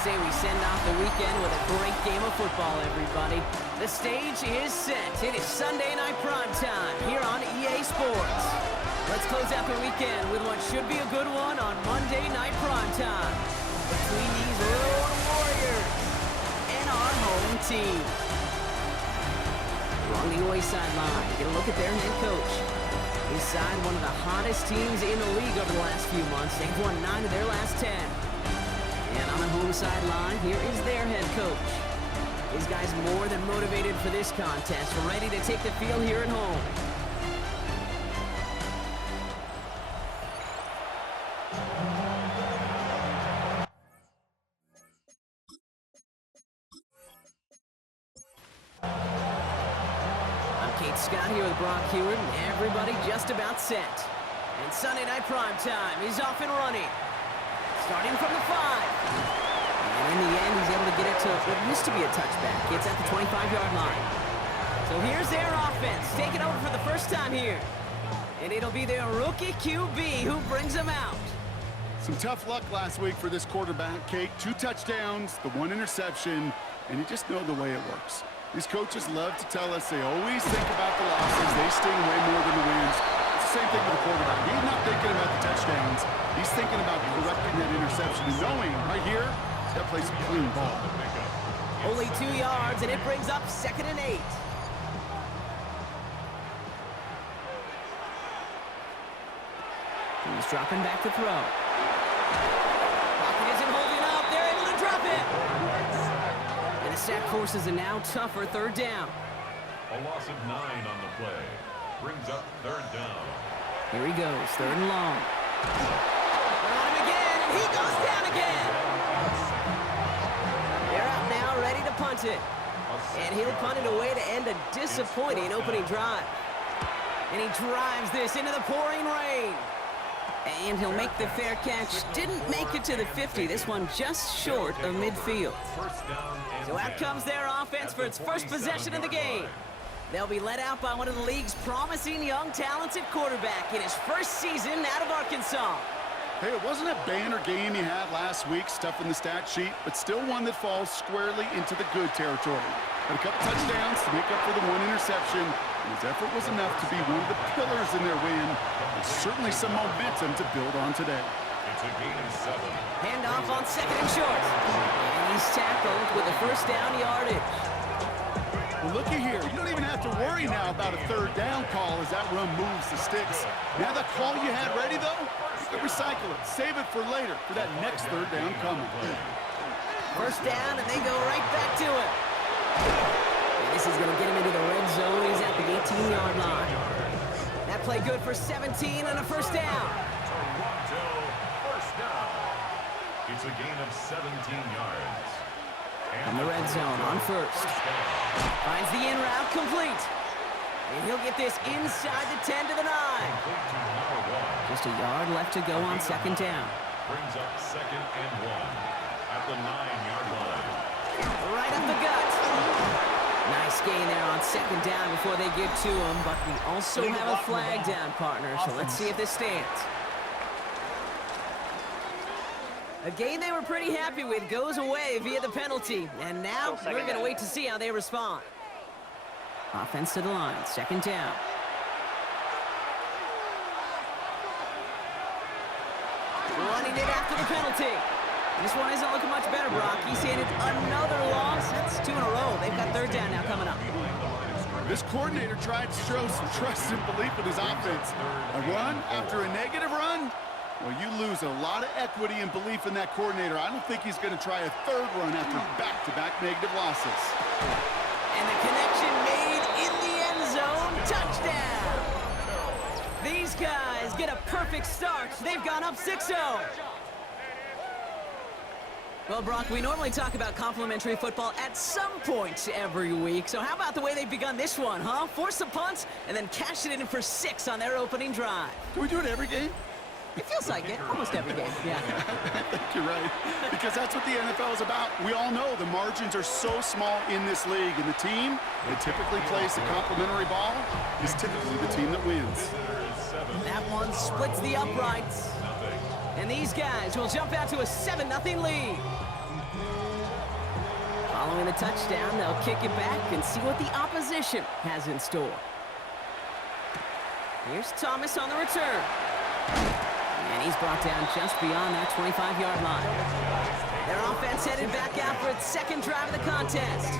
say we send off the weekend with a great game of football, everybody. The stage is set. It is Sunday night prime time here on EA Sports. Let's close out the weekend with what should be a good one on Monday night prime time between these Road Warriors and our home team. We're on the away sideline. Get a look at their head coach. His side, one of the hottest teams in the league over the last few months. They've won 9 of their last 10. And on the home sideline, here is their head coach. These guys more than motivated for this contest, ready to take the field here at home. I'm Kate Scott here with Brock Hewitt, and everybody just about set. And Sunday night prime time is off and running. Starting from the 5. And in the end, he's able to get it to what used to be a touchback. It's at the 25-yard line. So here's their offense, taking over for the first time here. And it'll be their rookie QB who brings them out. Some tough luck last week for this quarterback, Kate. 2 touchdowns, the 1 interception, and you just know the way it works. These coaches love to tell us they always think about the losses. They sting way more than the wins. It's the same thing with the quarterback. He's not thinking about the touchdowns. He's thinking about correcting that interception and knowing right here, he's got to play some clean ball. Only 2 yards, and it brings up 2nd and 8. He's dropping back to throw. Pocket isn't holding up. They're able to drop it. And the sack forces a now tougher 3rd down. A loss of 9 on the play. Brings up 3rd down. Here he goes, 3rd and long. They're on him again, and he goes down again. They're out now, ready to punt it. And he'll punt it away to end a disappointing opening drive. And he drives this into the pouring rain. And he'll make the fair catch. Didn't make it to the 50. This one just short of midfield. So out comes their offense for its first possession of the game. They'll be led out by one of the league's promising young talented quarterback in his first season out of Arkansas. Hey, it wasn't a banner game he had last week, stuff in the stat sheet, but still one that falls squarely into the good territory. Had a couple touchdowns to make up for the 1 interception, and his effort was enough to be one of the pillars in their win. There's certainly some momentum to build on today. It's a gain of 7. Handoff on 2nd and short. And he's tackled with a 1st down yardage. Well, looky here. You don't even have to worry now about a 3rd down call as that run moves the sticks. Now that call you had ready, though, you can recycle it. Save it for later for that next 3rd down coming. 1st down, and they go right back to it. And this is going to get him into the red zone. He's at the 18-yard line. That play good for 17 and a 1st down. Toronto, 1st down. It's a gain of 17 yards. From the red zone on 1st. Finds the in route complete. And he'll get this inside the 10 to the 9. Just a yard left to go on 2nd down. Brings up 2nd and 1 at the 9-yard line. Right up the gut. Nice gain there on 2nd down before they get to him, but we also have a flag down, partner, so let's see if this stands. A gain they were pretty happy with goes away via the penalty, and now we're going to wait to see how they respond. Offense to the line, 2nd down. Running it after the penalty. This one isn't looking much better, Brock. He's handed another loss. That's 2 in a row. They've got 3rd down now coming up. This coordinator tried to show some trust and belief in his offense. A run after a negative run? Well, you lose a lot of equity and belief in that coordinator. I don't think he's going to try a 3rd run after back-to-back negative losses. And the connection made in the end zone. Touchdown! These guys get a perfect start. They've gone up 6-0. Well, Brock, we normally talk about complimentary football at some point every week. So how about the way they've begun this one, huh? Force a punt and then cash it in for 6 on their opening drive. Do we do it every game? It feels like it. Almost every game, yeah. I think you're right. Because that's what the NFL is about. We all know the margins are so small in this league. And the team that typically plays the complimentary ball is typically the team that wins. That one splits the uprights. And these guys will jump out to a 7-0 lead. Following the touchdown, they'll kick it back and see what the opposition has in store. Here's Thomas on the return. And he's brought down just beyond that 25-yard line. Their offense headed back out for its second drive of the contest.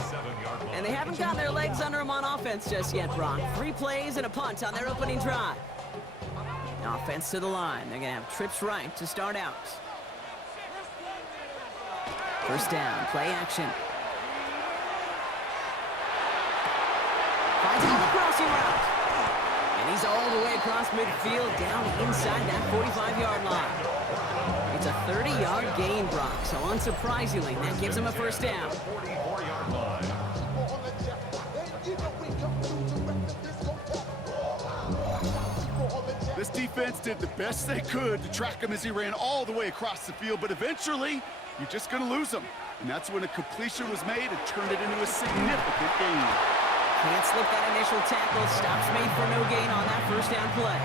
And they haven't gotten their legs under them on offense just yet, Brock. 3 plays and a punt on their opening drive. Offense to the line. They're going to have trips right to start out. First down, play action. Finds him on the crossing route. And he's all the way across midfield down inside that 45-yard line. It's a 30-yard gain, Brock, so unsurprisingly, that gives him a first down. This defense did the best they could to track him as he ran all the way across the field, but eventually, you're just going to lose him. And that's when a completion was made and turned it into a significant gain. Can't slip that initial tackle. Stops made for no gain on that first down play.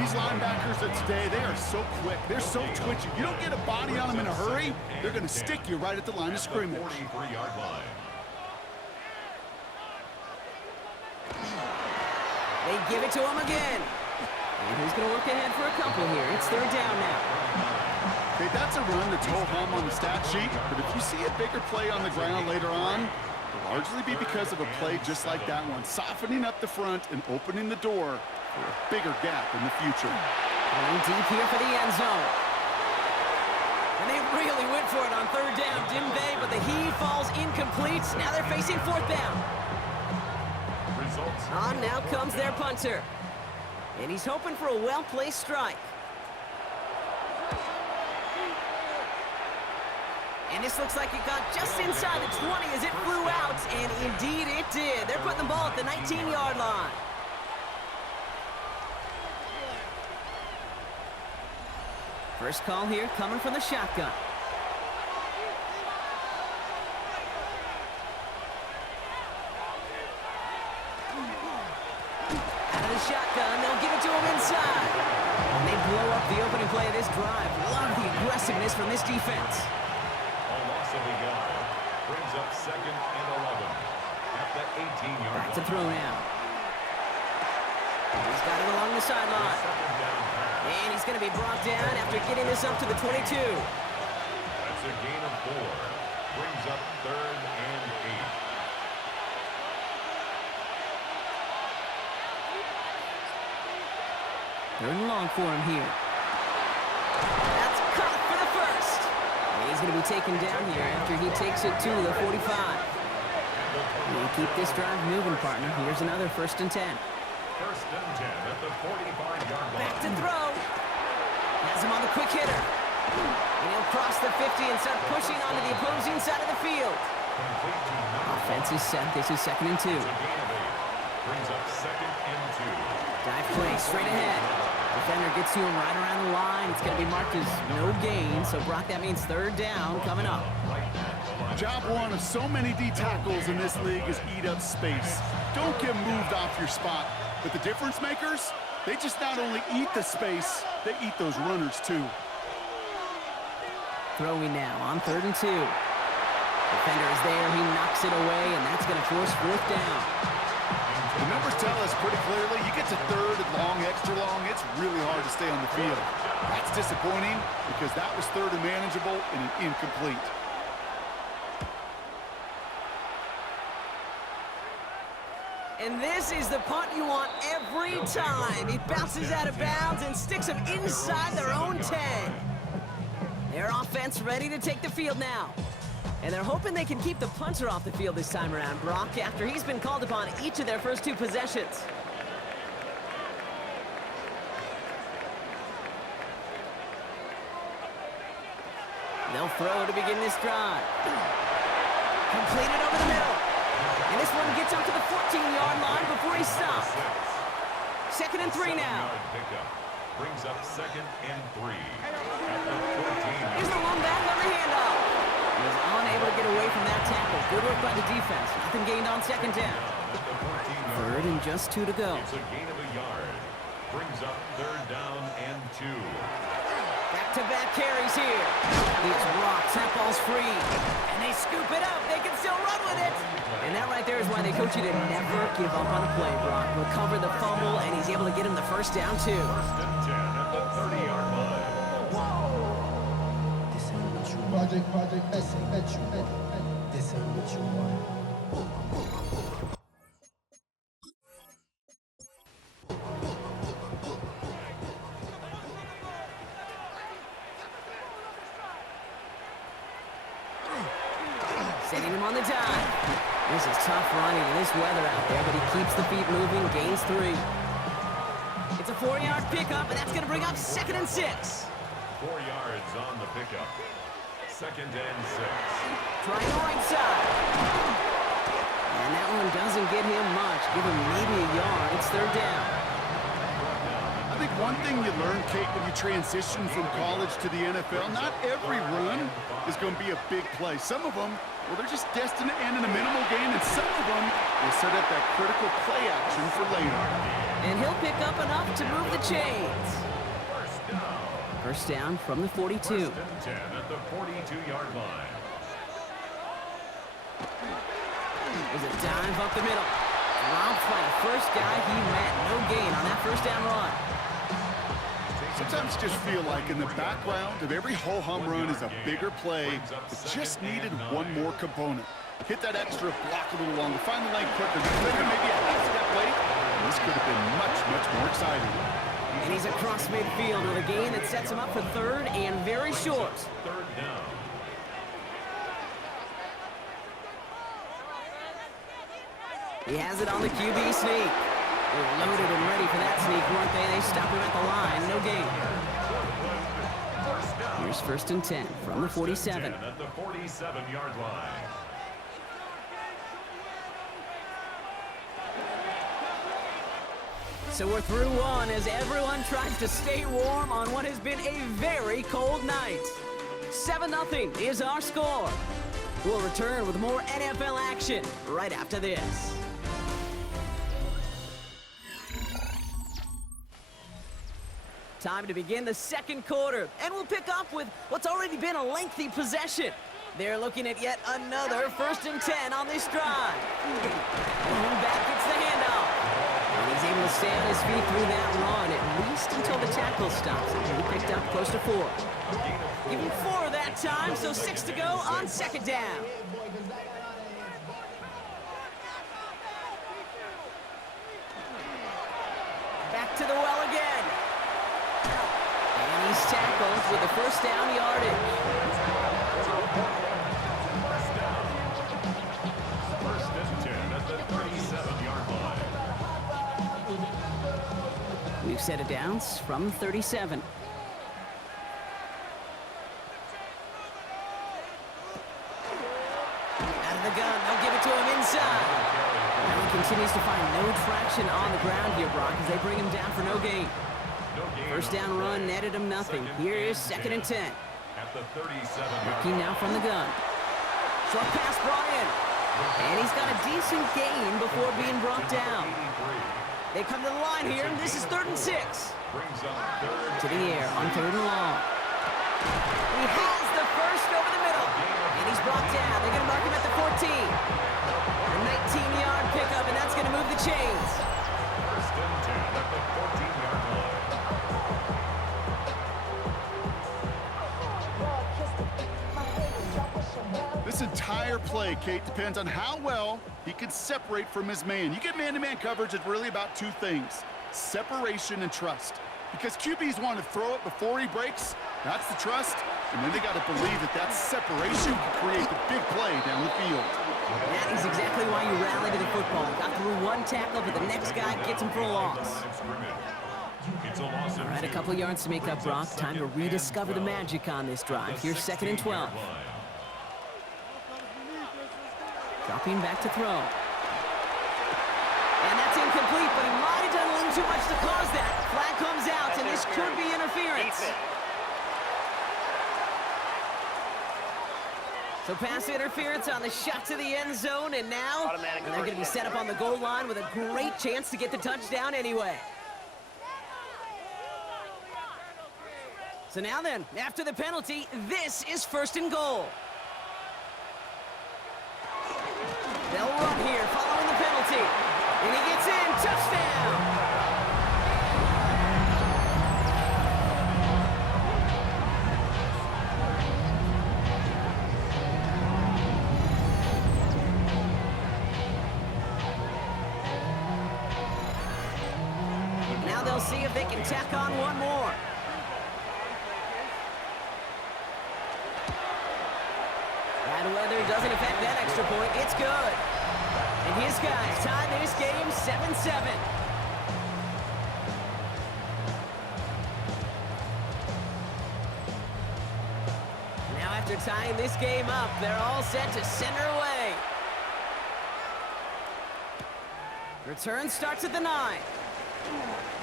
These linebackers of today, they are so quick. They're so twitchy. You don't get a body on them in a hurry, they're going to stick you right at the line of scrimmage. They give it to him again. And he's going to work ahead for a couple here. It's third down now. Okay, that's a run that's ho-hum on the stat sheet, but if you see a bigger play on the ground later on, it'll largely be because of a play just like that one, softening up the front and opening the door for a bigger gap in the future. Going deep here for the end zone. And they really went for it on third down, didn't they? But the heave falls incomplete. Now they're facing fourth down. On now comes their punter. And he's hoping for a well-placed strike. And this looks like it got just inside the 20 as it flew out. And indeed it did. They're putting the ball at the 19-yard line. First call here coming from the shotgun. Out of the shotgun, they'll give it to him inside. And they blow up the opening play of this drive. Love the aggressiveness from this defense. A loss of a yard brings up second and 11 at the 18-yard line. Back to throw now. He's got it along the sideline. And he's going to be brought down after getting this up to the 22. That's a gain of 4. Brings up third and 8. Third and long for him here. That's caught for the first. And he's going to be taken down here after he takes it to the 45. And keep this drive moving, partner. Here's another first and 10. First and 10 at the 45-yard line. Back to throw. Has him on the quick hitter. And he'll cross the 50 and start pushing onto the opposing side of the field. Offense is set. This is second and 2. It's a gain of 8. Brings up second and 2. Dive play straight ahead. Defender gets to him right around the line. It's going to be marked as no gain. So, Brock, that means third down coming up. Job one of so many D tackles in this league is eat up space. Don't get moved off your spot. But the difference makers, they just not only eat the space, they eat those runners too. Throwing now on third and 2. Defender is there. He knocks it away, and that's going to force fourth down. The numbers tell us pretty clearly, you get to third and long, extra long, it's really hard to stay on the field. That's disappointing because that was third and manageable and an incomplete. And this is the punt you want every time. He bounces out of bounds and sticks them inside their own 10. Their offense ready to take the field now. And they're hoping they can keep the punter off the field this time around, Brock, after he's been called upon each of their first 2 possessions. They'll throw to begin this drive. Completed over the middle. And this one gets up to the 14-yard line before he stops. Second and 3 now. Brings up second and 3 at the 14. Here's the one back on the handoff. He was unable to get away from that tackle. Good work by the defense. Nothing gained on second down. Third and just 2 to go. It's a gain of a yard. Brings up third down and 2. Back-to-back carries here. He's rocked. That ball's free. And they scoop it up. They can still run with it. And that right there is why they coach you to never give up on a play, Brock. Recover the fumble, and he's able to get him the first down, too. First and 10 at the 30-yard line. Project, this ain't what you want. Setting him on the dive. This is tough running in this weather out there, but he keeps the feet moving, gains 3. It's a 4-yard pickup, and that's going to bring up 2nd and 6. 4 yards on the pickup. 2nd and 6. Trying the right side. And that one doesn't get him much. Give him maybe a yard. It's 3rd down. I think one thing you learn, Kate, when you transition from college to the NFL, not every run is going to be a big play. Some of them, well, they're just destined to end in a minimal gain, and some of them will set up that critical play action for later. And he'll pick up enough to move the chains. First down from the 42. First and 10 at the 42-yard line. There's a dive up the middle. Dropped by the first guy he met. No gain on that first down run. Sometimes you just feel like in the background of every ho-hum run is a bigger play that just needed one more component. Hit that extra block a little longer, find the lane quicker, maybe a half step late. This could have been much, much more exciting. And he's across midfield with a gain that sets him up for 3rd and very short. 3rd down. He has it on the QB sneak. They're loaded and ready for that sneak, weren't they? They stop him at the line. No gain. Here's 1st and 10 from the 47. At the 47-yard line. So we're through one as everyone tries to stay warm on what has been a very cold night. 7-0 is our score. We'll return with more NFL action right after this. Time to begin the 2nd quarter, and we'll pick up with what's already been a lengthy possession. They're looking at yet another 1st and 10 on this drive. And back gets the handoff. And he's able to stay on his feet through that run, at least until the tackle stops. He picked up close to 4. Give him 4 that time, so 6 to go on 2nd down. Back to the well again. And he's tackled with the first down yardage. First and 10 at the 37-yard line. We've set it down from 37. Out of the gun, they'll give it to him inside. And he continues to find no traction on the ground here, Brock, as they bring him down for no gain. First down run netted him nothing. Here is 2nd and 10. At the 37-yard Looking now from the gun. Short pass brought in. And he's got a decent gain before being brought down. They come to the line here, and this is 3rd and 6. brings up 3rd. To the air on 3rd and long. He has the first over the middle. And he's brought down. They're going to mark him at the 14. A 19-yard pickup, and that's going to move the chains. First and 10 at the 14-yard line. This entire play, Kate, depends on how well he can separate from his man. You get man-to-man coverage, it's really about 2 things: separation and trust. Because QBs want to throw it before he breaks, that's the trust, and then they got to believe that that separation can create the big play down the field. That is exactly why you rally to the football. Got through one tackle, but the next guy gets him for a loss. It's a loss of All right, a couple yards to make up, Brock. Time to rediscover the magic on this drive. Here's 2nd and 12. Dropping back to throw. And that's incomplete, but he might have done a little too much to cause that. Flag comes out, and this could be interference. So pass interference on the shot to the end zone, and now they're going to be set up on the goal line with a great chance to get the touchdown anyway. So now then, after the penalty, this is 1st and goal. They'll run here following the penalty. And he gets in. Touchdown! Now they'll see if they can tack on one more. Bad weather doesn't affect that extra point. It's good. And his guys tie this game 7-7. Now after tying this game up, they're all set to send her away. Return starts at the 9.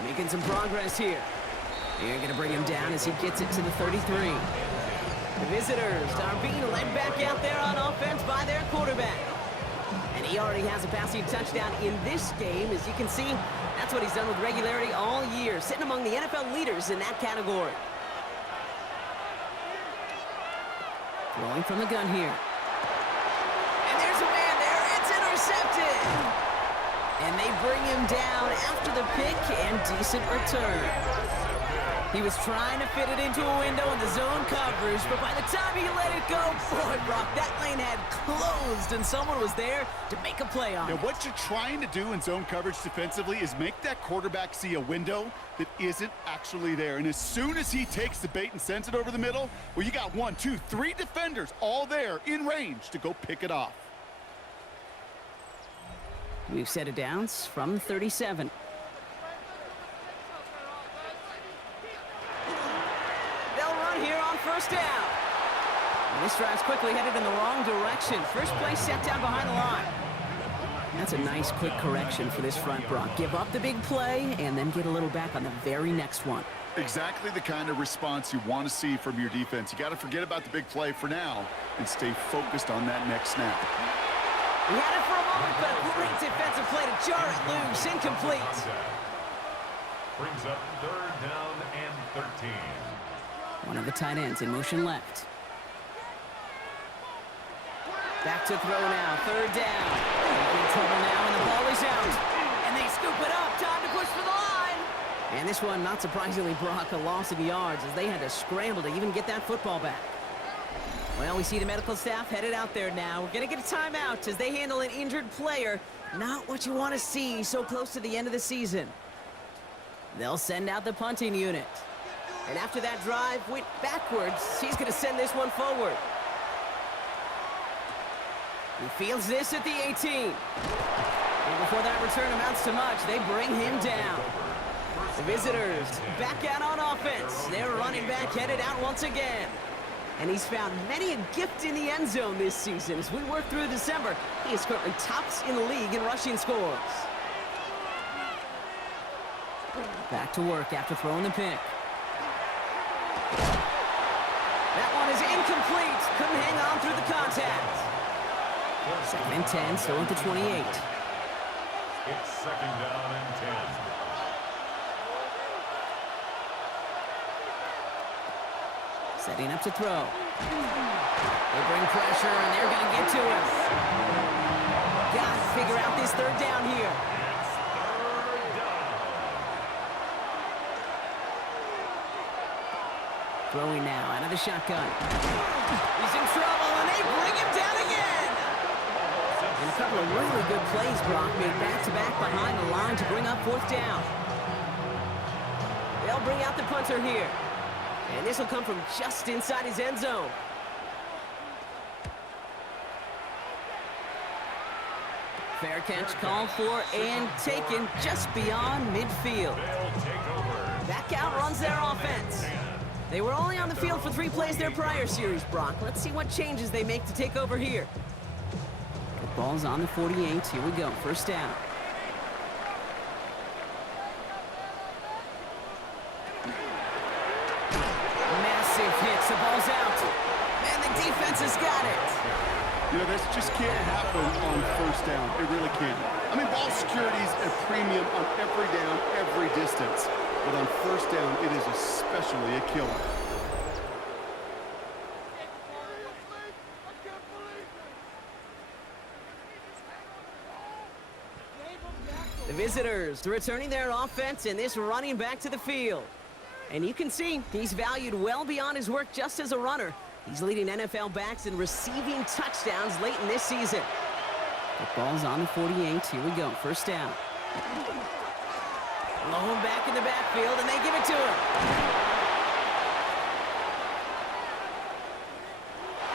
Making some progress here. They're going to bring him down as he gets it to the 33. The visitors are being led back out there on offense by their quarterback. And he already has a passing touchdown in this game. As you can see, that's what he's done with regularity all year, sitting among the NFL leaders in that category. Throwing from the gun here. And there's a man there. It's intercepted. And they bring him down after the pick and decent return. He was trying to fit it into a window in the zone coverage, but by the time he let it go, boy, Brock, that lane had closed, and someone was there to make a play on it. Now, what you're trying to do in zone coverage defensively is make that quarterback see a window that isn't actually there. And as soon as he takes the bait and sends it over the middle, well, you got 1, 2, 3 defenders all there in range to go pick it off. We've set it down from 37. Here on 1st down. And this drive's quickly headed in the wrong direction. First play set down behind the line. That's a nice quick correction for this front, Brock. Give up the big play and then get a little back on the very next one. Exactly the kind of response you want to see from your defense. You got to forget about the big play for now and stay focused on that next snap. He had it for a moment, but a great defensive play to jar it loose. Incomplete. Brings up 3rd down and 13. One of the tight ends in motion left. Back to throw now. 3rd down. In trouble now, and the ball is out. And they scoop it up. Time to push for the line. And this one, not surprisingly, Brock, a loss of yards as they had to scramble to even get that football back. Well, we see the medical staff headed out there now. We're going to get a timeout as they handle an injured player. Not what you want to see so close to the end of the season. They'll send out the punting unit. And after that drive went backwards, he's going to send this one forward. He fields this at the 18. And before that return amounts to much, they bring him down. The visitors back out on offense. Their running back headed out once again. And he's found many a gift in the end zone this season. As we work through December, he is currently tops in the league in rushing scores. Back to work after throwing the pick. That one is incomplete. Couldn't hang on through the contact. 2nd and 10, still at the 28. It's 2nd down and 10. Setting up to throw. They bring pressure, and they're going to get to him. Got to figure out this 3rd down here. Throwing now out of the shotgun. He's in trouble, and they bring him down again. And a couple of really good plays, Brock, made back-to-back behind the line to bring up 4th down. They'll bring out the punter here. And this will come from just inside his end zone. Fair catch called for and taken just beyond midfield. Back out runs their offense. They were only on the field for 3 plays their prior series, Brock. Let's see what changes they make to take over here. The ball's on the 48. Here we go. 1st down. Massive hits. The ball's out. And the defense has got it. You know, this just can't happen on 1st down. It really can't. I mean, ball security is a premium on every down, every distance. But on 1st down, it is especially a killer. visitors returning their offense and this running back to the field. And you can see he's valued well beyond his work just as a runner. He's leading NFL backs in receiving touchdowns late in this season. The ball's on the 48. Here we go. First down. Low back in the backfield, and they give it to him.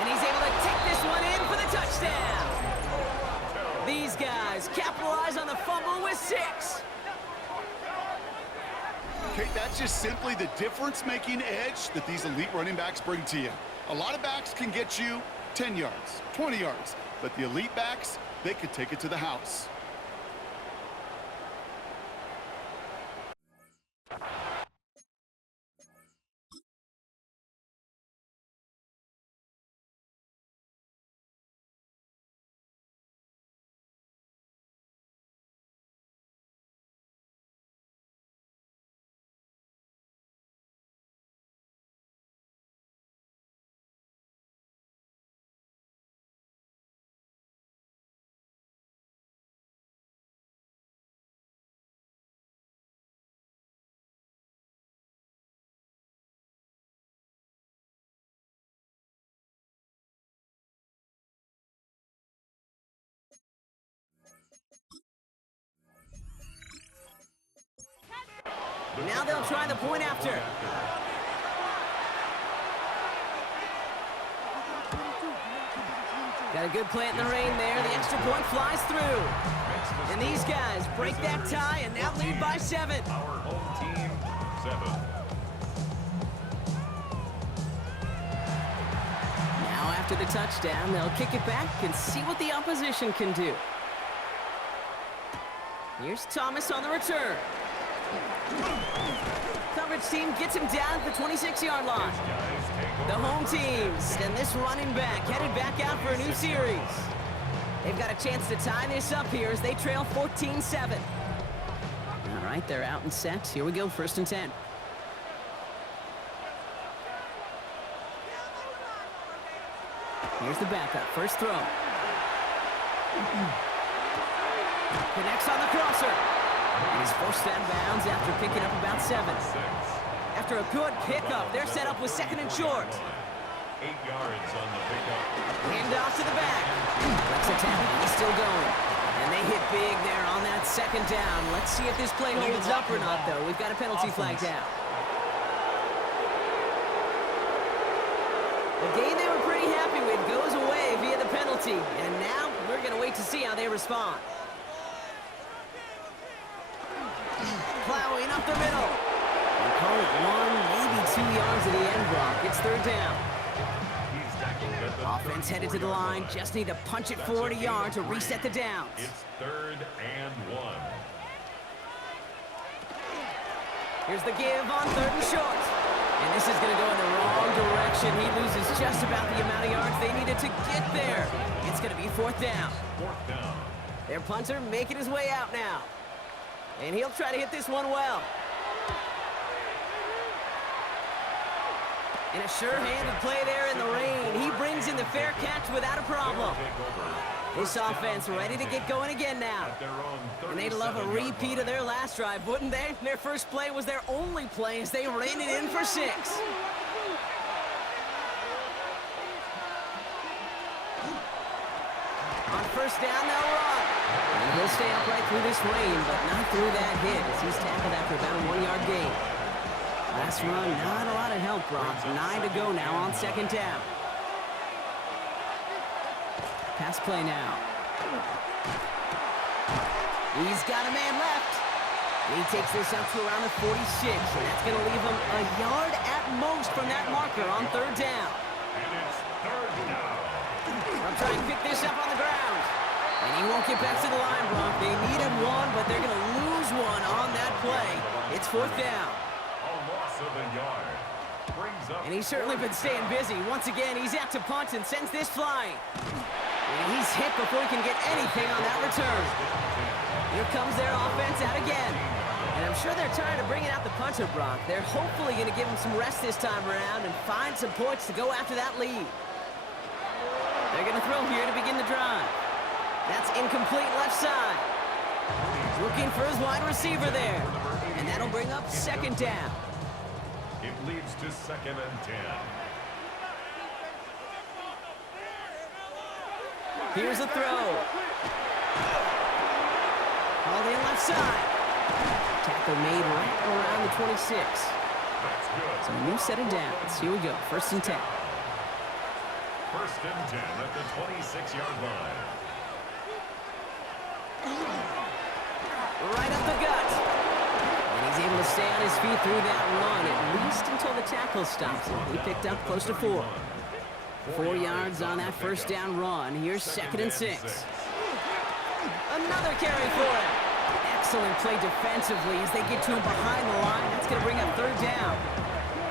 And he's able to take this one in for the touchdown. These guys capitalize on the fumble with 6. Okay, that's just simply the difference-making edge that these elite running backs bring to you. A lot of backs can get you 10 yards, 20 yards, but the elite backs, they could take it to the house. Now they'll try the point after. Got a good plant in the rain there. The extra point flies through. And these guys break that tie and now lead by 7. Our home team, 7. Now after the touchdown, they'll kick it back and see what the opposition can do. Here's Thomas on the return. Coverage team gets him down at the 26-yard line. The home teams and this running back headed back out for a new series. They've got a chance to tie this up here as they trail 14-7. All right, they're out and set. Here we go, 1st and 10. Here's the backup, first throw. Connects on the crosser. And he's forced out of bounds after picking up about 7. After a good pickup, they're set up with 2nd and short. 8 yards on the pickup. Hand off to the back. Let's attack. He's still going. And they hit big there on that 2nd down. Let's see if this play holds up or not, though. We've got a penalty flag down. The game they were pretty happy with goes away via the penalty. And now we're going to wait to see how they respond. Plowing up the middle. And call it 1, maybe 2 yards to the end block. It's 3rd down. Offense headed to the line. Just need to punch it forward a yard to reset the downs. It's 3rd and 1. Here's the give on 3rd and short. And this is going to go in the wrong direction. He loses just about the amount of yards they needed to get there. It's going to be 4th down. 4th down. Their punter making his way out now. And he'll try to hit this one well. And a sure-handed play there in the rain. He brings in the fair catch without a problem. This offense ready to get going again now. And they'd love a repeat of their last drive, wouldn't they? Their first play was their only play as they ran it in for 6. On 1st down, they'll run. And he'll stay upright through this rain, but not through that hit as he's tackled after about a 1-yard gain. Last run, not a lot of help, Brock. 9 to go now on 2nd down. Pass play now. He's got a man left. He takes this up to around the 46, and that's going to leave him a yard at most from that marker on 3rd down. And it's 3rd down. They'll try and pick this up on the ground. And he won't get back to the line, Brock. They needed 1, but they're going to lose 1 on that play. It's 4th down. A loss of a yard. Brings up. And he's certainly been staying busy. Once again, he's out to punt and sends this flying. And he's hit before he can get anything on that return. Here comes their offense out again. And I'm sure they're tired of bringing out the punter, Brock. They're hopefully going to give him some rest this time around and find some points to go after that lead. They're going to throw here to begin the drive. That's incomplete left side. Looking for his wide receiver there. And that'll bring up second down. It leads to 2nd and 10. Here's a throw. All the left side. Tackle made right around the 26. That's good. So a new set of downs. Here we go. 1st and 10. 1st and 10 at the 26-yard line. Right up the gut. And he's able to stay on his feet through that run, at least until the tackle stops him. He picked up close to 4. 4 yards on that 1st down run. Here's 2nd and 6. Another carry for him. Excellent play defensively as they get to him behind the line. That's going to bring up 3rd down.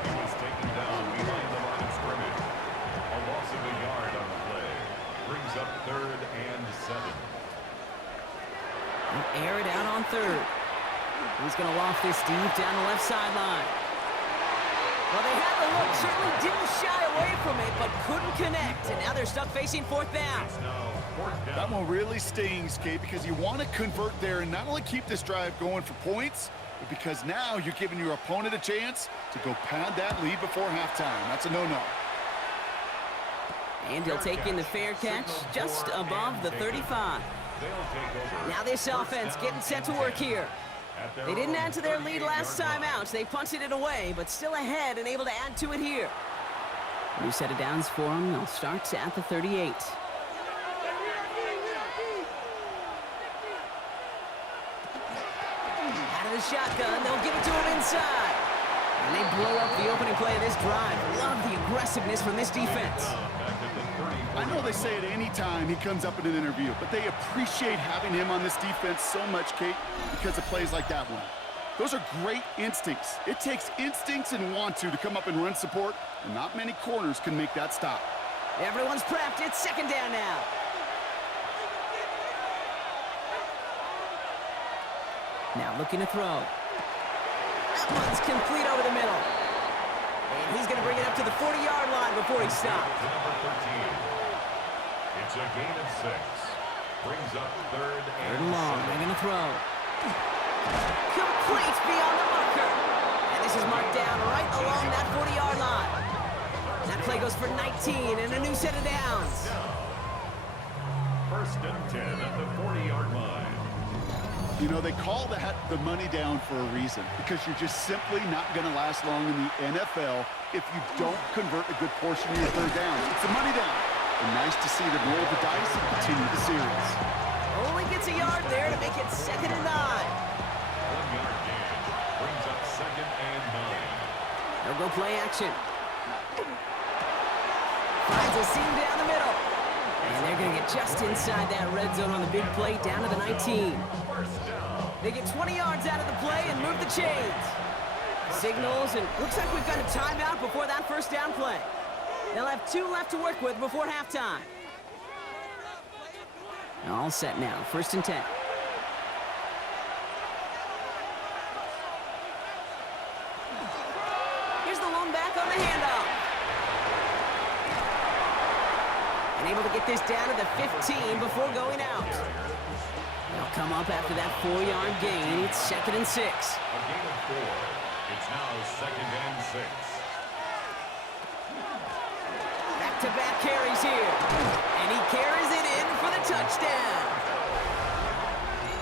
He was taken down behind the line of scrimmage. A loss of a yard on the play. Brings up 3rd and 7. Air it out on 3rd. He's going to loft this deep down the left sideline. Well, they had the look, certainly didn't shy away from it, but couldn't connect. And now they're stuck facing 4th down. That one really stings, Kate, because you want to convert there and not only keep this drive going for points, but because now you're giving your opponent a chance to go pad that lead before halftime. That's a no-no. And he'll take in the fair catch just above the 35. Now this offense getting set to work here. They didn't add to their lead last time out. They punted it away, but still ahead and able to add to it here. New set of downs for them. They'll start at the 38. Out of the shotgun, they'll give it to him inside. And they blow up the opening play of this drive. Love the aggressiveness from this defense. I know they say it any time he comes up in an interview, but they appreciate having him on this defense so much, Kate, because of plays like that one. Those are great instincts. It takes instincts and want to come up and run support, and not many corners can make that stop. Everyone's prepped. It's 2nd down now. Now looking to throw. That one's complete over the middle. And he's going to bring it up to the 40-yard line before he stops. Number 13. It's a gain of 6. Brings up 3rd and long. 7. They're going to throw. Complete beyond the marker. And this is marked down right along that 40-yard line. That play goes for 19 and a new set of downs. 1st and 10 at the 40-yard line. You know, they call that the money down for a reason, because you're just simply not going to last long in the NFL if you don't convert a good portion of your 3rd downs. It's a money down. And nice to see them roll the dice and continue the series. Only gets a yard there to make it 2nd and 9. 1-yard gain. Brings up 2nd and 9. They'll go play action. Finds a seam down the middle. And they're going to get just inside that red zone on the big play down to the 19. They get 20 yards out of the play and move the chains. Signals, and looks like we've got a timeout before that 1st down play. They'll have 2 left to work with before halftime. All set now, 1st and 10. Here's the lone back on the handoff. And able to get this down to the 15 before going out. They'll come up after that 4-yard gain. It's 2nd and 6. A gain of 4. It's now 2nd and 6. Back-to-back carries here. And he carries it in for the touchdown.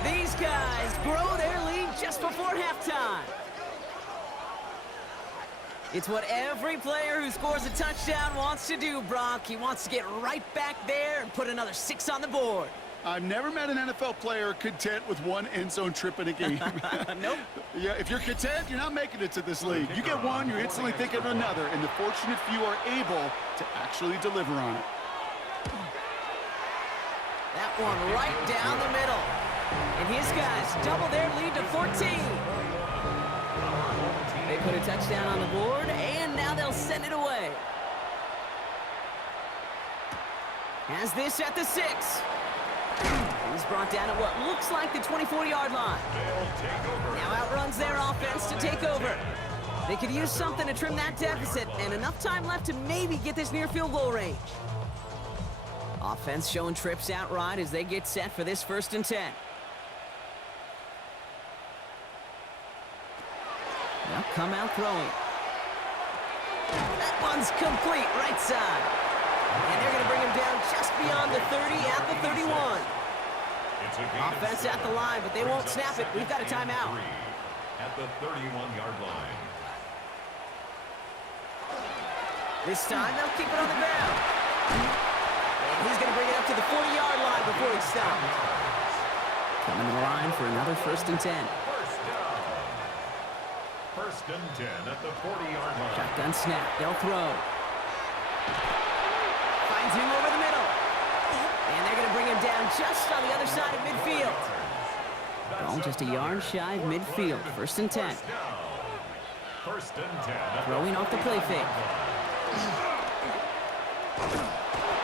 These guys grow their lead just before halftime. It's what every player who scores a touchdown wants to do, Brock. He wants to get right back there and put another 6 on the board. I've never met an NFL player content with one end zone trip in a game. Nope. Yeah, if you're content, you're not making it to this league. You get one, you're instantly thinking of another, and the fortunate few are able to actually deliver on it. That one right down the middle. And his guys double their lead to 14. They put a touchdown on the board, and now they'll send it away. Has this at the 6. He's brought down at what looks like the 24-yard line. Now outruns their offense to take over. They could use something to trim that deficit, and enough time left to maybe get this near field goal range. Offense showing trips out right as they get set for this 1st and 10. They'll come out throwing. That one's complete, right side. And they're going to bring him down just beyond the 30 at the 31. Offense at the line, but they won't snap it. We've got a timeout. At the 31-yard line. This time, they'll keep it on the ground. And he's going to bring it up to the 40-yard line before he stops. Coming to the line for another 1st and 10. First down. 1st and 10 at the 40-yard line. Shotgun snap. They'll throw. Finds him over the middle. And they're going to bring him down just on the other side of midfield. Ball just a yard shy of midfield. 1st and 10. 1st and 10. Throwing off the play fake.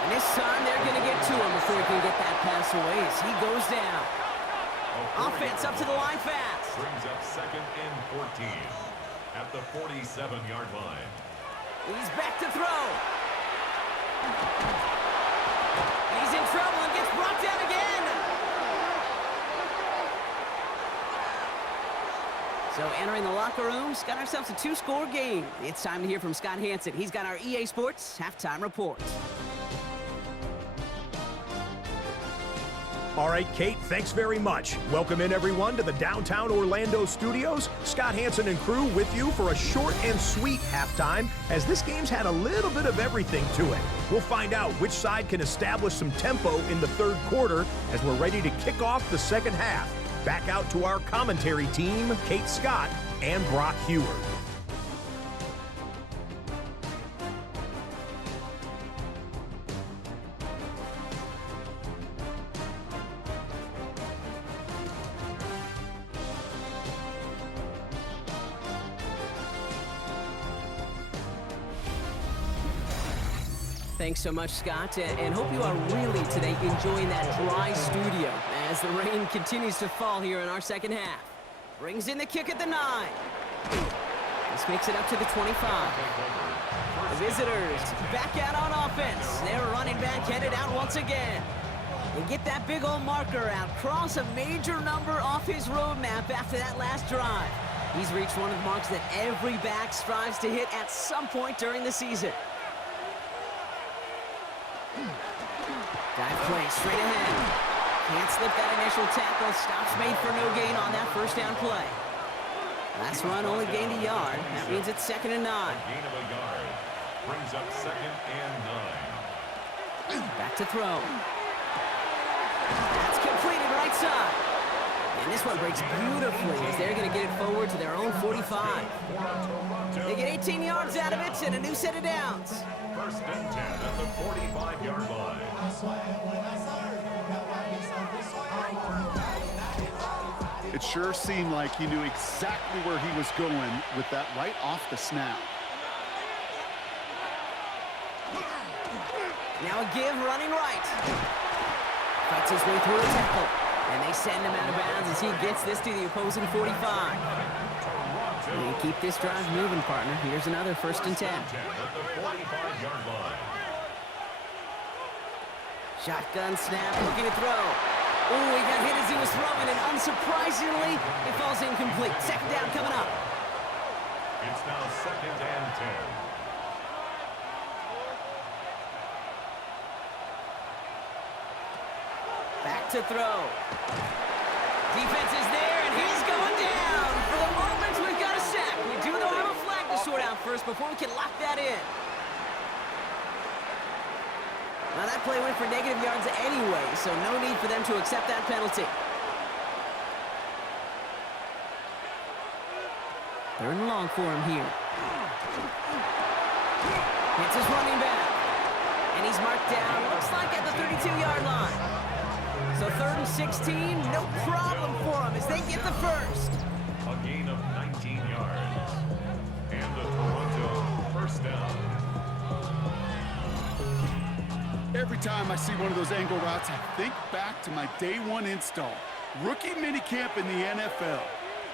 And this time they're going to get to him before he can get that pass away as he goes down. Offense up to the line fast. Brings up 2nd and 14 at the 47-yard line. He's back to throw. He's in trouble and gets brought down again. So entering the locker rooms, got ourselves a 2-score game. It's time to hear from Scott Hansen. He's got our EA Sports halftime report. All right, Kate, thanks very much. Welcome in, everyone, to the downtown Orlando studios. Scott Hansen and crew with you for a short and sweet halftime, as this game's had a little bit of everything to it. We'll find out which side can establish some tempo in the 3rd quarter as we're ready to kick off the 2nd half. Back out to our commentary team, Kate Scott and Brock Hewer. Thanks so much, Scott, and hope you are really today enjoying that dry studio as the rain continues to fall here in our 2nd half. Brings in the kick at the 9. This makes it up to the 25. The visitors back out on offense. Their running back headed out once again. And get that big old marker out. Cross a major number off his roadmap after that last drive. He's reached one of the marks that every back strives to hit at some point during the season. Dive play straight ahead. Can't slip that initial tackle. Stops made for no gain on that 1st down play. Last run only gained a yard. That means it's 2nd and 9. Gain of a yard. Brings up 2nd and 9. Back to throw. That's completed right side. And this one breaks beautifully as they're going to get it forward to their own 45. They get 18 yards out of it and a new set of downs. 1st and 10 at the 45-yard line. It sure seemed like he knew exactly where he was going with that right off the snap. Now a give running right. Fights his way through a tackle. And they send him out of bounds as he gets this to the opposing 45. And keep this drive moving, partner. Here's another 1st and 10. Shotgun snap, looking to throw. Oh, he got hit as he was throwing, and unsurprisingly, it falls incomplete. 2nd down coming up. It's now 2nd and 10. Back to throw. Defense is there, and he's going down. For the moment, we've got a sack. We do, though, have a flag to sort out first before we can lock that in. Now, that play went for negative yards anyway, so no need for them to accept that penalty. 3rd and long for him here. Hits his running back. And he's marked down, looks like at the 32-yard line. So 3rd and 16, no problem for them as they get the 1st. A gain of 19 yards. And the Toronto 1st down. Every time I see one of those angle routes, I think back to my day 1 install. Rookie minicamp in the NFL.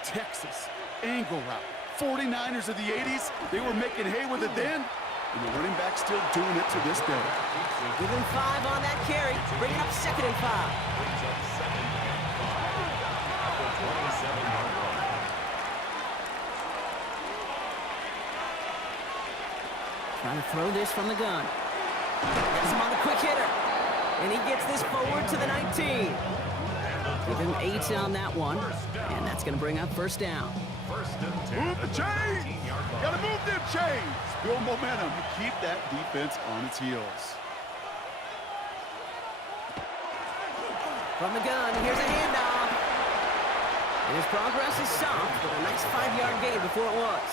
Texas, angle route. 49ers of the 80s, they were making hay with it then, and the running back's still doing it to this day. Give him 5 on that carry, bringing up 2nd and 5. Brings up 2nd and 5 at the 27-yard line. Trying to throw this from the gun. Gets him on the quick hitter. And he gets this forward to the 19. Give him 8 on that one. And that's going to bring up first down. Move the chains! Gotta move them chains! Build momentum to keep that defense on its heels. From the gun, here's a handoff. And his progress is soft, but a nice 5-yard gain before it was.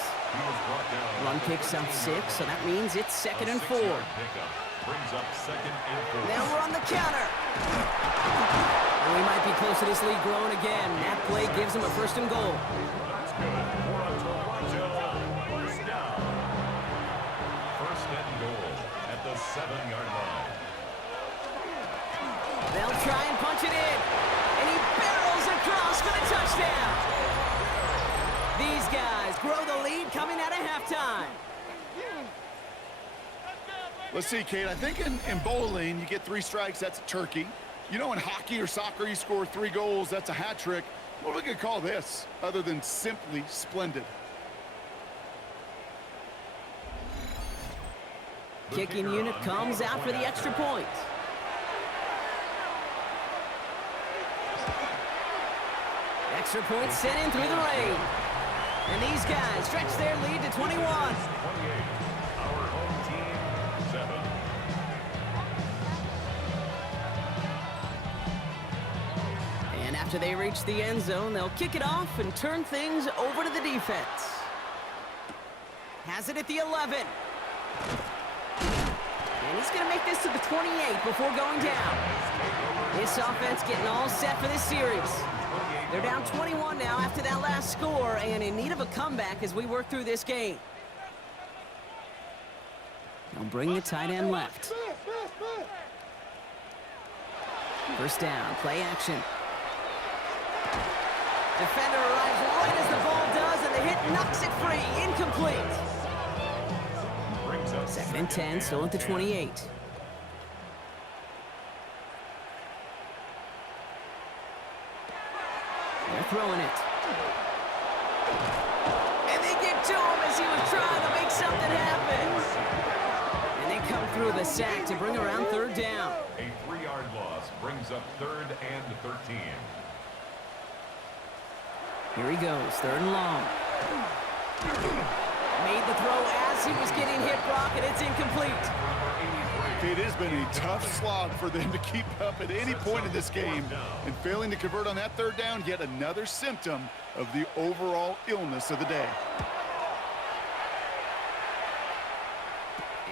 Run picks up 6, so that means it's 2nd and 4. Now we're on the counter. And we might be close to this lead growing again. That play gives him a 1st and goal. That's good. First down. 1st and goal at the 7-yard line. They'll try and punch it in. And he barrels across for the touchdown. These guys grow the lead coming out of halftime. Let's see, Kate. I think in bowling, you get 3 strikes, that's a turkey. You know, in hockey or soccer, you score 3 goals, that's a hat trick. What are we going to call this, other than simply splendid? Kicking unit comes out for the extra point. Extra point sent in through the rain. And these guys stretch their lead to 21. 28. Our home team, 7. And after they reach the end zone, they'll kick it off and turn things over to the defense. Has it at the 11. And he's going to make this to the 28 before going down. This offense getting all set for this series. They're down 21 now after that last score and in need of a comeback as we work through this game. They'll bring the tight end left. First down, play action. Defender arrives right as the ball does, and the hit knocks it free. Incomplete. 2nd and 10, still at the 28. They're throwing it. And they get to him as he was trying to make something happen. And they come through the sack to bring around 3rd down. A 3-yard loss brings up 3rd and 13. Here he goes, 3rd and long. Made the throw as he was getting hit, Brock, and it's incomplete. It has been a tough slog for them to keep up at any point in this game. And failing to convert on that 3rd down, yet another symptom of the overall illness of the day.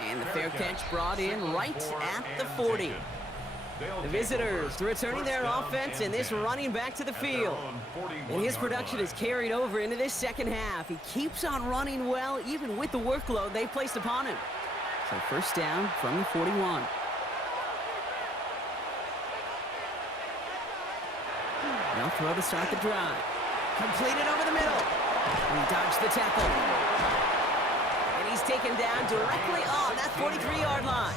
And the fair catch brought in right at the 40. The visitors returning their offense and this running back to the field. And his production is carried over into this 2nd half. He keeps on running well, even with the workload they placed upon him. So first down from the 41. They'll throw to start the drive. Completed over the middle. And he dodged the tackle. And he's taken down directly on that 43-yard line.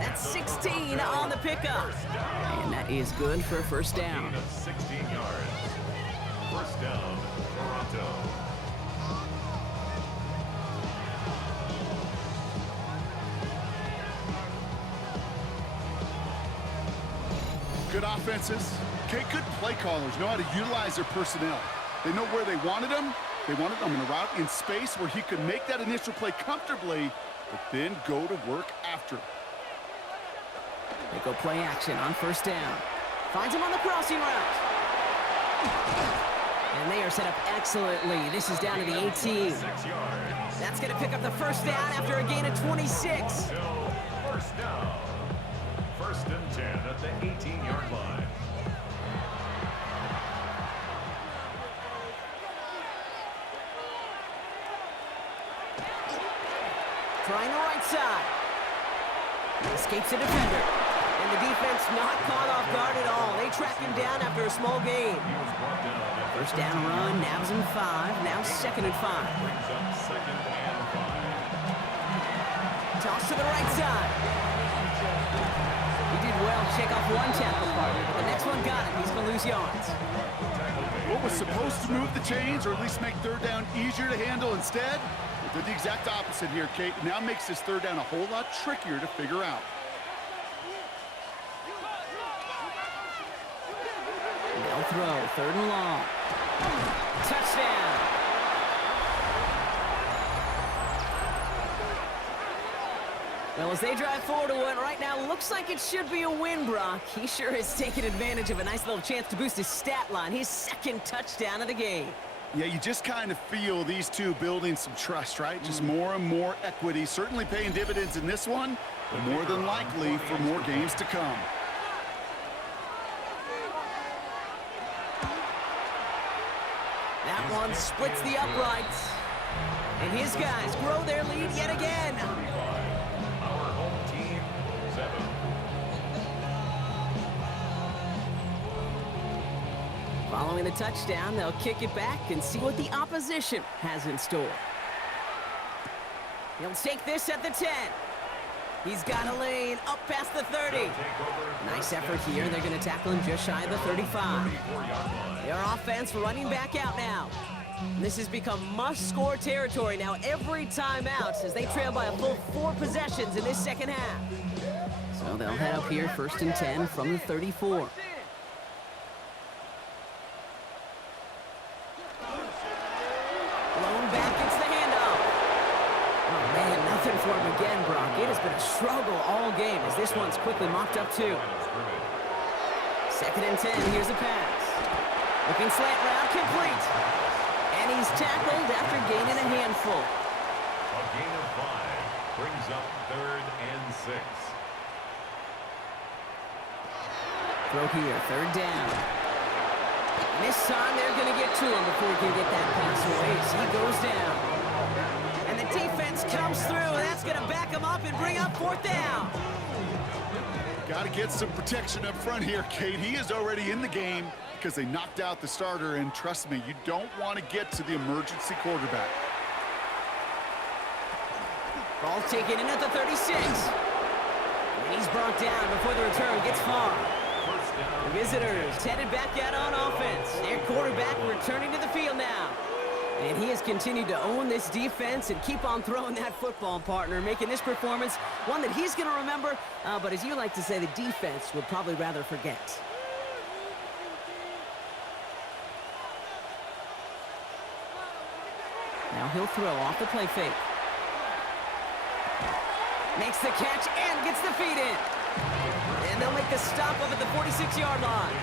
That's 16 on the pickup. And that is good for a first down. 16 yards. First down, Toronto. Good offenses. Okay, good play callers know how to utilize their personnel. They know where they wanted him. They wanted him in a route in space where he could make that initial play comfortably, but then go to work after. They go play action on first down. Finds him on the crossing route. And they are set up excellently. This is down to the 18. That's going to pick up the first down after a gain of 26. First down. 1st and 10 at the 18-yard line. Trying the right side. Escapes a defender. And the defense not caught off guard at all. They track him down after a small gain. First down run, nabs him 5. Now 2nd and 5. Brings up 2nd and 5. Toss to the right side. He did well to shake off one tackle partner, but the next one got him. He's going to lose yards. What was supposed to move the chains or at least make 3rd down easier to handle instead Did the exact opposite here, Kate. Now makes this third down a whole lot trickier to figure out. They'll throw, 3rd and long. Touchdown. Well, as they drive forward to what right now looks like it should be a win, Brock. He sure has taken advantage of a nice little chance to boost his stat line. His 2nd touchdown of the game. Yeah, you just kind of feel these two building some trust, right? Just more and more equity. Certainly paying dividends in this one, but more than likely for more games to come. That one splits the uprights. And his guys grow their lead yet again. Our home team, 7. Following the touchdown, they'll kick it back and see what the opposition has in store. He'll take this at the 10. He's got a lane up past the 30. Nice effort here. They're going to tackle him just shy of the 35. Their offense running back out now. This has become must-score territory now every time out as they trail by a full 4 possessions in this second half. So they'll head up here 1st and 10 from the 34. Blown back, it's the handoff. Oh man, nothing for him again, Brock. It has been a struggle all game as this one's quickly mocked up too. 2nd and 10, here's a pass. Looking slant route, complete. And he's tackled after gaining a handful. A gain of 5 brings up 3rd and 6. Throw here, 3rd down. And this time they're going to get to him before he can get that pass away as he goes down. And the defense comes through, and that's going to back him up and bring up 4th down. Got to get some protection up front here, Kate. He is already in the game because they knocked out the starter, and trust me, you don't want to get to the emergency quarterback. Ball taken in at the 36. And he's brought down before the return gets far. The visitors headed back out on offense. Their quarterback returning to the field now. And he has continued to own this defense and keep on throwing that football, partner, making this performance one that he's going to remember, but as you like to say, the defense would probably rather forget. Now he'll throw off the play fake. Makes the catch and gets the feet in. And they'll make the stop up at the 46-yard line.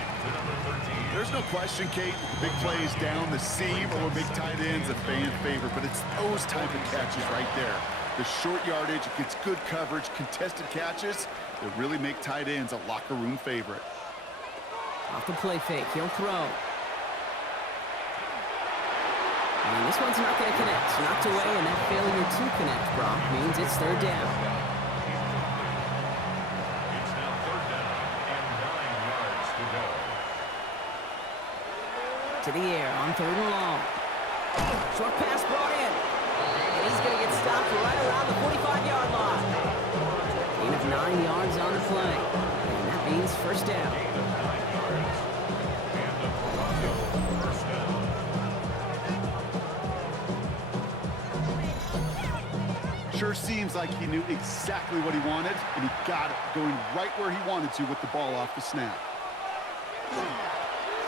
There's no question, Kate, the big plays down the seam or big tight ends a fan favorite, but it's those type of catches right there. The short yardage, it gets good coverage, contested catches that really make tight ends a locker room favorite. Off the play fake, he'll throw. And this one's not going to connect. Knocked away, and that failure to connect, Brock, means it's 3rd down. It's now 3rd down and 9 yards to go. To the air on 3rd and long. Short pass brought in. And he's going to get stopped right around the 45-yard line. Gain of 9 yards on the play. And that means 1st down. Gain of 9 yards. And the Toronto 1st down. Sure seems like he knew exactly what he wanted, and he got it, going right where he wanted to with the ball off the snap.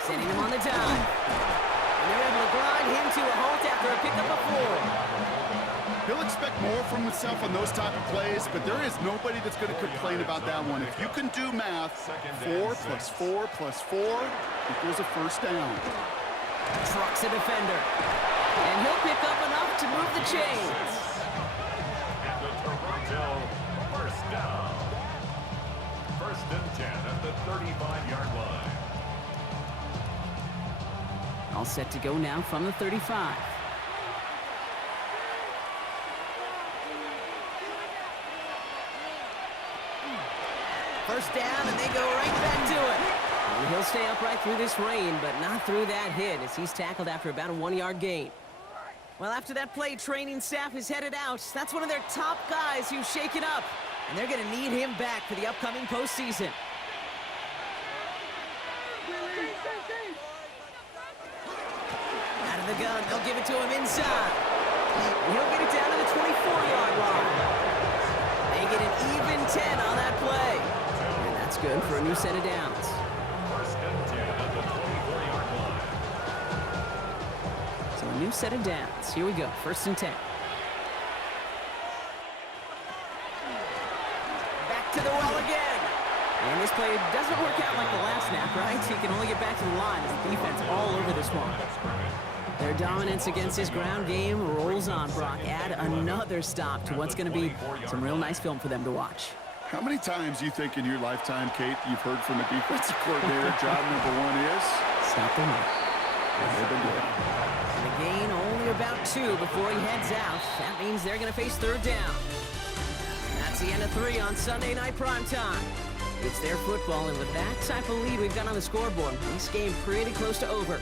Sending him on the dive. And they're able to grind him to a halt after a pickup of 4. He'll expect more from himself on those type of plays, but there is nobody that's going to complain about that one. If you can do math, 4 plus 4 plus 4 equals a 1st down. Trucks a defender. And he'll pick up enough to move the chains. And the Toronto 1st down. 1st and 10 at the 35-yard line. All set to go now from the 35. First down, and they go right back to it. And he'll stay upright through this rain, but not through that hit as he's tackled after about a 1-yard gain. Well, after that play, training staff is headed out. That's one of their top guys who's shaken up, and they're going to need him back for the upcoming postseason. Out of the gun, they'll give it to him inside. And he'll get it down to the 24-yard line. They get an even 10 on that play. And that's good for a new set of downs. First and 10 at the 24-yard line. So a new set of downs. Here we go, first and 10. Back to the well again. And this play doesn't work out like the last snap, right? He can only get back to the line as the defense all over this one. Their dominance against this ground game rolls on, Brock. Add another stop to what's going to be some real nice film for them to watch. How many times do you think in your lifetime, Kate, you've heard from a defensive coordinator, job number one is? Stop the run. They've been doing it. And the gain only about 2 before he heads out. That means they're going to face third down. And that's the end of 3 on Sunday night primetime. It's their football, and with that type of lead we've got on the scoreboard, this game pretty close to over.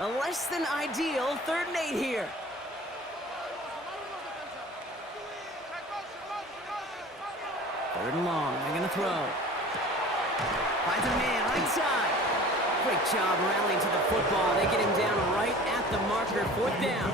A less than ideal 3rd and 8 here. Third and long, they're gonna throw. Finds a man right side. Great job rallying to the football. They get him down right at the marker, 4th down.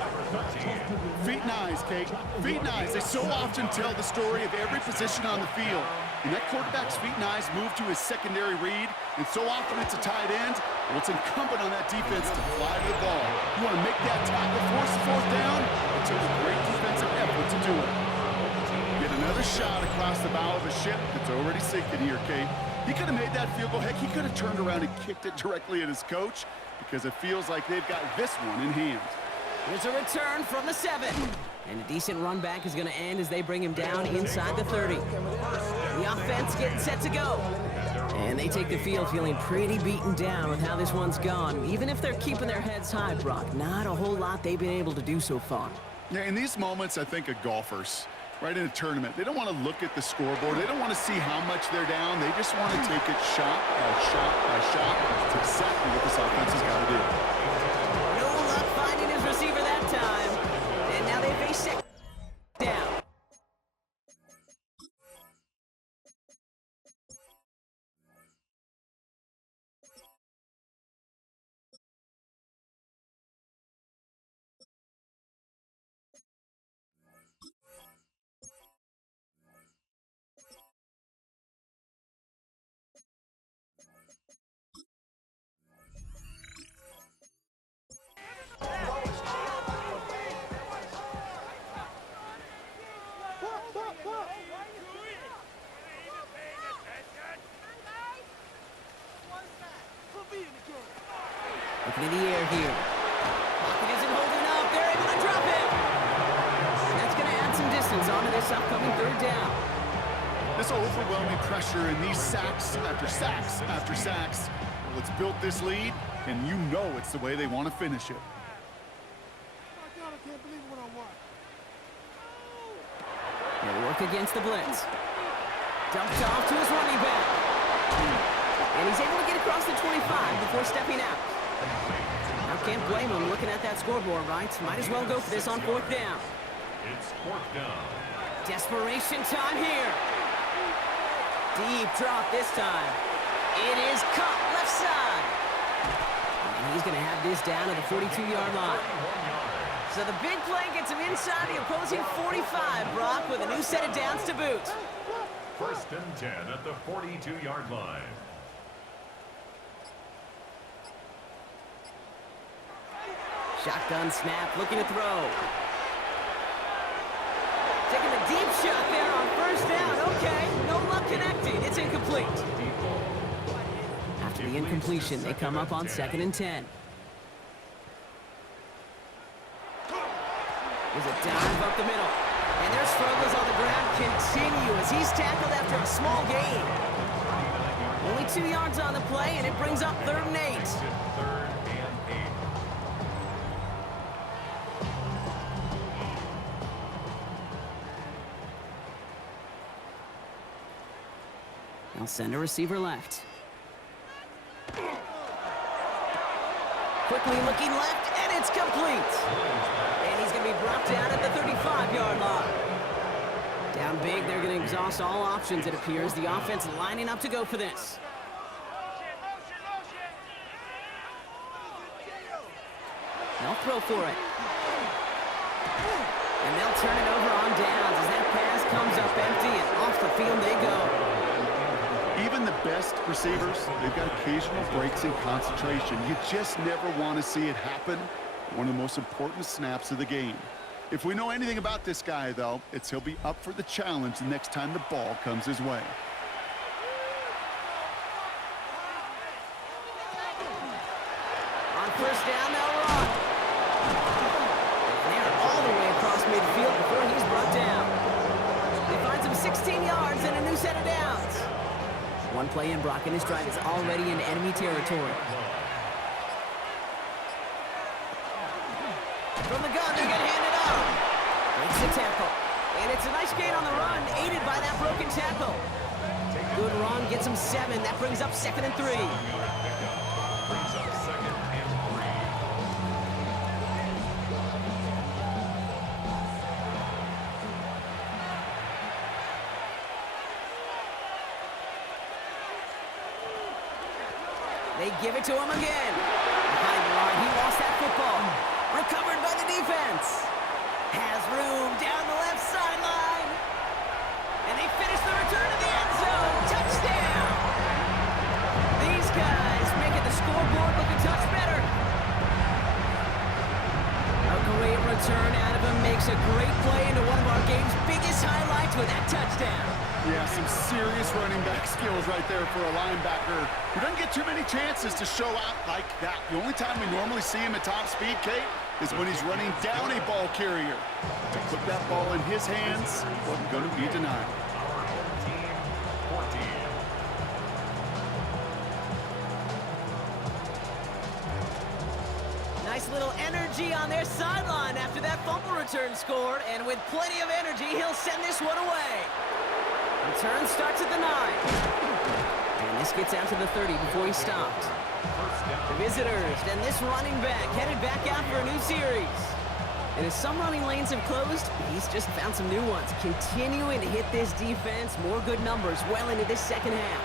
Feet and eyes, Kate. Feet and eyes. They so often tell the story of every position on the field. And that quarterback's feet and eyes move to his secondary read, and so often it's a tight end. Well, it's incumbent on that defense to fly to the ball. You want to make that tackle, force the 4th down. It takes a great defensive effort to do it. Get another shot across the bow of a ship that's already sinking here, Kate. He could have made that field goal. Heck, he could have turned around and kicked it directly at his coach because it feels like they've got this one in hand. Here's a return from the 7. And a decent run back is going to end as they bring him down inside the 30. The offense getting set to go. And they take the field feeling pretty beaten down with how this one's gone. Even if they're keeping their heads high, Brock, not a whole lot they've been able to do so far. Yeah, in these moments, I think of golfers. Right in a tournament, they don't want to look at the scoreboard. They don't want to see how much they're down. They just want to take it shot by shot by shot. That's exactly what this offense has got to do. No luck finding his receiver that time. And now they face second down. Looking in the air here. Pocket isn't holding up. They're able to drop it. And that's going to add some distance onto this upcoming 3rd down. This overwhelming pressure and these sacks after sacks after sacks, well, it's built this lead, and you know it's the way they want to finish it. They'll work against the blitz. Dumped off to his running back. And he's able to get across the 25 before stepping out. Now can't blame him looking at that scoreboard, right? Might as well go for this on 4th down. It's 4th down. Desperation time here. Deep drop this time. It is caught left side. And he's going to have this down at the 42-yard line. So the big play gets him inside the opposing 45, Brock, with a new set of downs to boot. First and 10 at the 42-yard line. Shotgun snap, looking to throw. Taking a deep shot there on 1st down. Okay, no luck connecting. It's incomplete. After the incompletion, they come up on 2nd and 10. There's a dive up the middle. And their struggles on the ground continue as he's tackled after a small gain. Only 2 yards on the play, and it brings up 3rd and 8. 3rd and 8. They'll send a receiver left. Quickly looking left, and it's complete. And he's going to be brought down at the 35-yard line. Down big, they're going to exhaust all options, it appears. The offense lining up to go for this. They'll throw for it. And they'll turn it over on downs as that pass comes up empty, and off the field they go. Even the best receivers, they've got occasional breaks in concentration. You just never want to see it happen. One of the most important snaps of the game. If we know anything about this guy, though, it's he'll be up for the challenge the next time the ball comes his way. On first down, they'll run. And they're all the way across midfield before he's brought down. He finds him 16 yards and a new set of downs. One play in, Brock, and his drive is already in enemy territory. From the gun, they get handed off. Breaks the tackle. And it's a nice gain on the run, aided by that broken tackle. Good run, gets him 7. That brings up 2nd and 3. Brings up 2nd and 3. They give it to him again. Behind the line, he lost that football. Recovered by the defense. Has room down the left sideline. And they finish the return to the end zone. Touchdown! These guys making the scoreboard look a touch better. A great return out of him. Makes a great play into one of our game's biggest highlights with that touchdown. Yeah, some serious running back skills right there for a linebacker who doesn't get too many chances to show out like that. The only time we normally see him at top speed, Kate, is when he's running down a ball carrier. To put that ball in his hands wasn't going to be denied. Our home team, 14. Nice little energy on their sideline after that fumble return scored, and with plenty of energy, he'll send this one away. Return starts at the 9. And this gets out to the 30 before he stopped. The visitors, and this running back headed back out for a new series. And as some running lanes have closed, he's just found some new ones. Continuing to hit this defense, more good numbers well into this second half.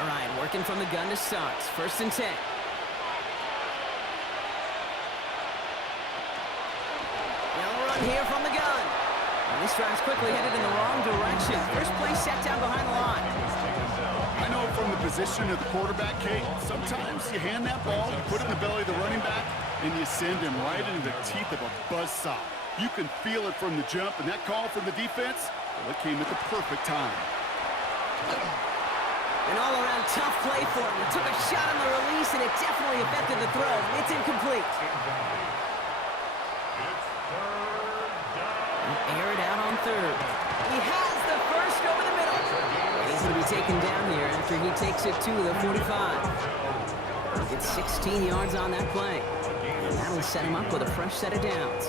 All right, working from the gun to start. 1st and 10. They'll run here from the gun. And this drive's quickly headed in the wrong direction. First play set down behind the line. I know from the position of the quarterback, Kate, sometimes you hand that ball, you put it in the belly of the running back, and you send him right into the teeth of a buzzsaw. You can feel it from the jump, and that call from the defense, well, it came at the perfect time. An all-around tough play for him. He took a shot on the release, and it definitely affected the throw. It's incomplete. Air it out on 3rd. He has the first over the middle. And he's going to be taken down here after he takes it to the 45. He'll get 16 yards on that play. And that'll set him up with a fresh set of downs.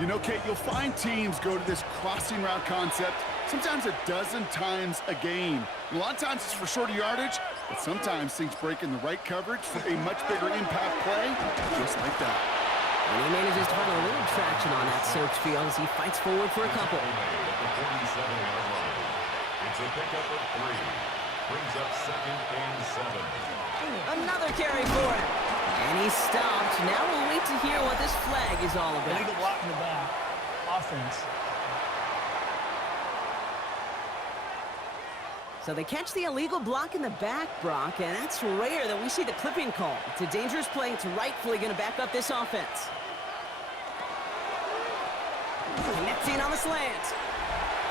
You know, Kate, you'll find teams go to this crossing route concept sometimes a dozen times a game. And a lot of times it's for shorter yardage, but sometimes things break in the right coverage for a much bigger impact play, just like that. And he manages to find a little traction on that search field as he fights forward for a couple. It's a pickup of 3. Brings up 2nd and 7. Another carry for him. And he's stopped. Now we'll wait to hear what this flag is all about. Illegal block in the back. Offense. So they catch the illegal block in the back, Brock, and that's rare that we see the clipping call. It's a dangerous play. It's rightfully going to back up this offense. Connecting on the slant.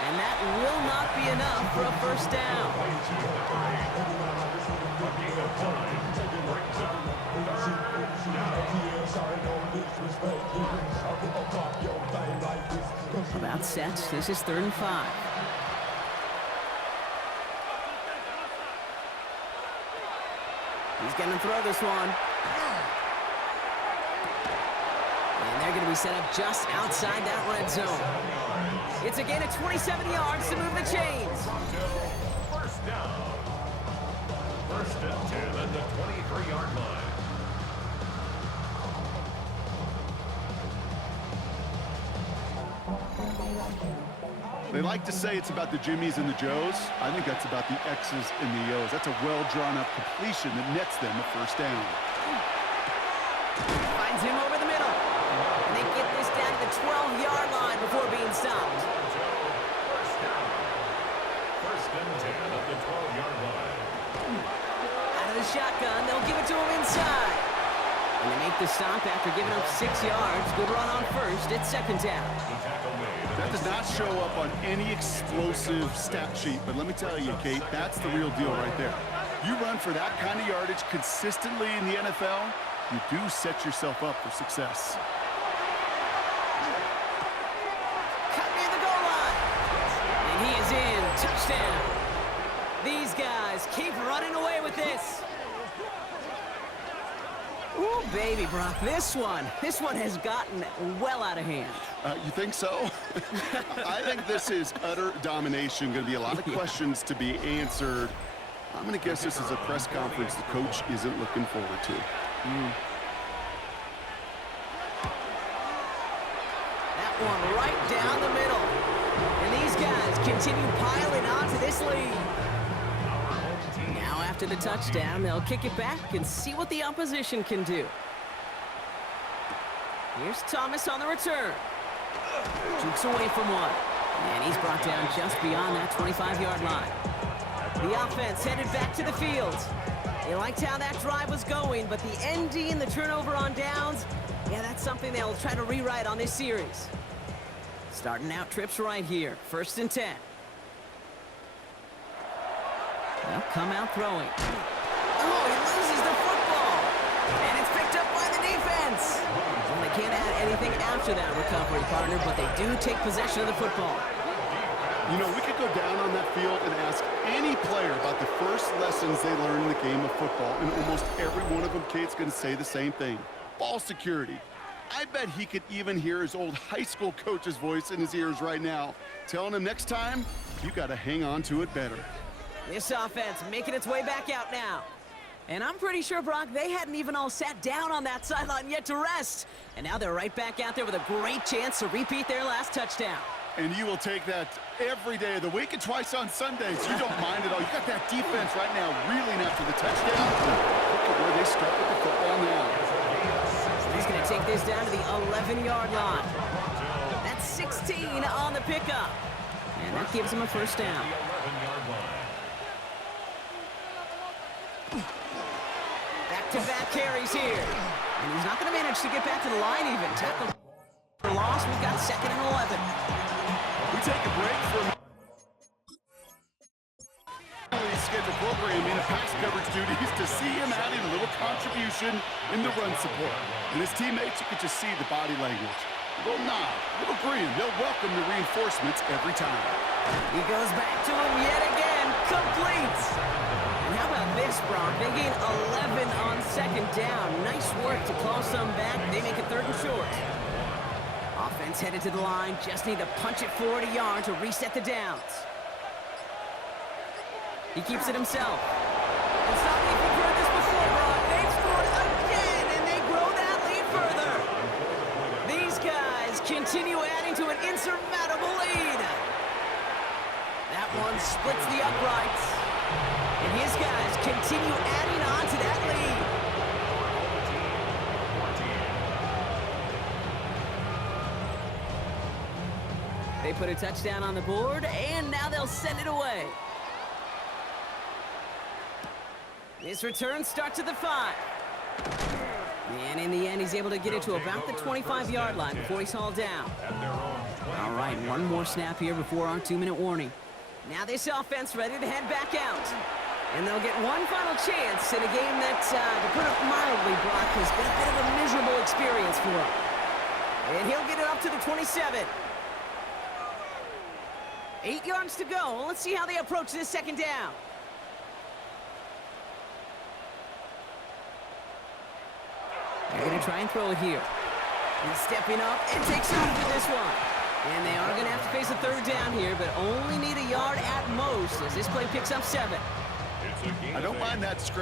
And that will not be enough for a first down. About set. This is 3rd and 5. He's going to throw this one. And they're going to be set up just outside that red zone. It's a gain of 27 yards to move the chains. First down. 1st and 10 at the 23-yard line. They like to say it's about the Jimmies and the Joes. I think that's about the X's and the O's. That's a well-drawn-up completion that nets them a first down. Finds him over the middle. And they get this down to the 12-yard line before being stopped. First and 10 at the 12-yard line. Out of the shotgun, they'll give it to him inside. And they make the stop after giving up 6 yards. Good run on first. It's second down. That does not show up on any explosive stat sheet, but let me tell you, Kate, that's the real deal right there. You run for that kind of yardage consistently in the NFL, you do set yourself up for success. Cut near the goal line. And he is in. Touchdown. These guys keep running away with this. Ooh, baby, Brock, this one has gotten well out of hand. You think so? I think this is utter domination. Going to be a lot of questions to be answered. I'm going to guess this is a press conference the coach isn't looking forward to. That one right down the middle. And these guys continue piling onto this lead. Now after the touchdown, they'll kick it back and see what the opposition can do. Here's Thomas on the return. Jukes away from one. And he's brought down just beyond that 25-yard line. The offense headed back to the field. They liked how that drive was going, but the ND and the turnover on downs, yeah, that's something they'll try to rewrite on this series. Starting out trips right here. First and 10. They'll come out throwing. Oh, he loses the football. And it's picked up by the defense. Well, they can't add anything after that recovery, partner, but they do take possession of the football. You know, we could go down on that field and ask any player about the first lessons they learned in the game of football, and almost every one of them, Kate's going to say the same thing. Ball security. I bet he could even hear his old high school coach's voice in his ears right now, telling him next time, you got to hang on to it better. This offense making its way back out now. And I'm pretty sure, Brock, they hadn't even all sat down on that sideline yet to rest. And now they're right back out there with a great chance to repeat their last touchdown. And you will take that every day of the week and twice on Sundays. You don't mind at all. You got that defense right now reeling after the touchdown. Look at where they start with the football now. He's going to take this down to the 11-yard line. That's 16 on the pickup. And that gives him a first down. Back-to-back carries here. And he's not going to manage to get back to the line even. Tackle for loss. We've got second and 11. We take a break from scheduled programming of pass coverage duties to see him adding a little contribution in the run support. And his teammates, you could just see the body language. A little nod, a little grin. They'll welcome the reinforcements every time. He goes back to him yet again. Complete. And how about this, Brock? They gain 11 on second down. Nice work to claw some back. They make it third and short. Offense headed to the line. Just need to punch it 40 yards to reset the downs. He keeps it himself. It's not like we've heard this before, Brock. They've scored again, and they grow that lead further. These guys continue adding to an insurmountable lead. That one splits the uprights. And his guys continue adding on to that lead. They put a touchdown on the board, and now they'll send it away. His return starts at the 5. And in the end, he's able to get it to about the 25-yard line before he's hauled down. All right, one more snap here before our 2-minute warning. Now this offense ready to head back out. And they'll get one final chance in a game that, to put it mildly, Brock, has been a bit of a miserable experience for him. And he'll get it up to the 27. 8 yards to go. Well, let's see how they approach this second down. They're going to try and throw it here. He's stepping up and takes off with this one. And they are going to have to face a third down here, but only need a yard at most as this play picks up 7. I don't mind that scramble.